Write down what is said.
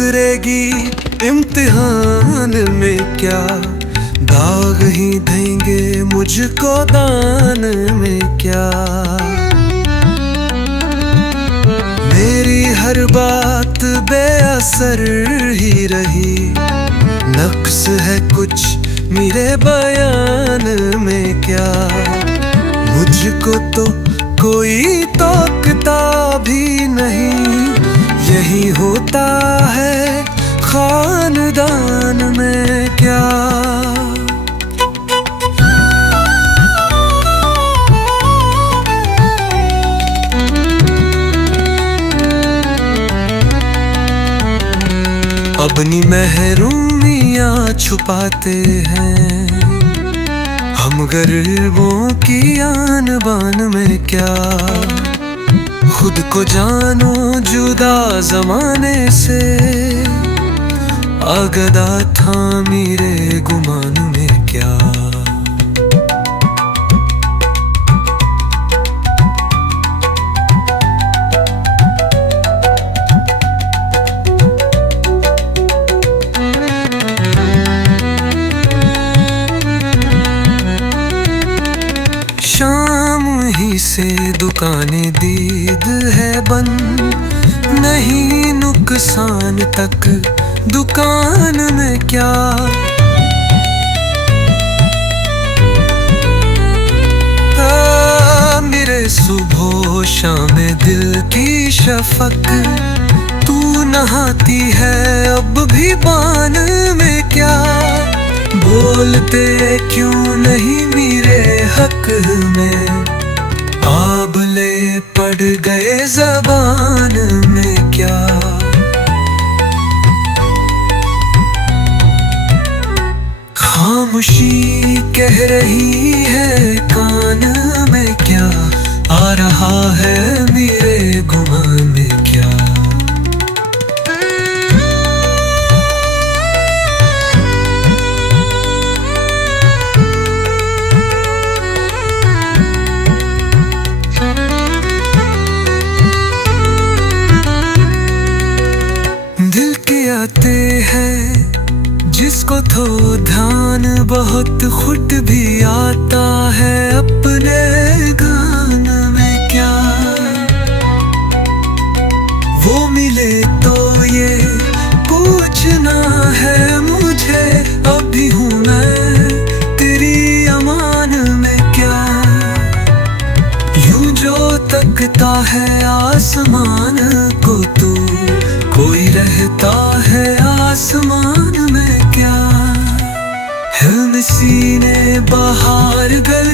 गुजरेगी इम्तिहान में क्या, दाग ही देंगे मुझको दान में क्या। मेरी हर बात बेअसर ही रही, नक्स है कुछ मेरे बयान में क्या। मुझको तो कोई तोकता भी नहीं, यही होता है खानदान में क्या। अपनी महरूमियाँ छुपाते हैं हम गरीबों की आन बान में क्या। खुद को जानो जुदा जमाने से, आगदा था मेरे गुमान में क्या। शाम ही से दुकानें दीद है बंद, नहीं नुकसान तक दुकान में क्या। मेरे सुबह शाम दिल की शफक, तू नहाती है अब भी बान में क्या। बोलते क्यों नहीं मेरे हक में, आबले पड़ गए ज़बान में क्या। खामोशी कह रही है कान में क्या, आ रहा है मेरे गुमान में क्या। आते हैं जिसको तो ध्यान बहुत खुद भी आता है अपने गान में क्या। वो मिले तो ये पूछना है मुझे, अभी हूँ मैं तेरी अमान में क्या। यूं जो तकता है आसमान को तू, कोई रहता है आसमान में क्या। है सीने बाहर गल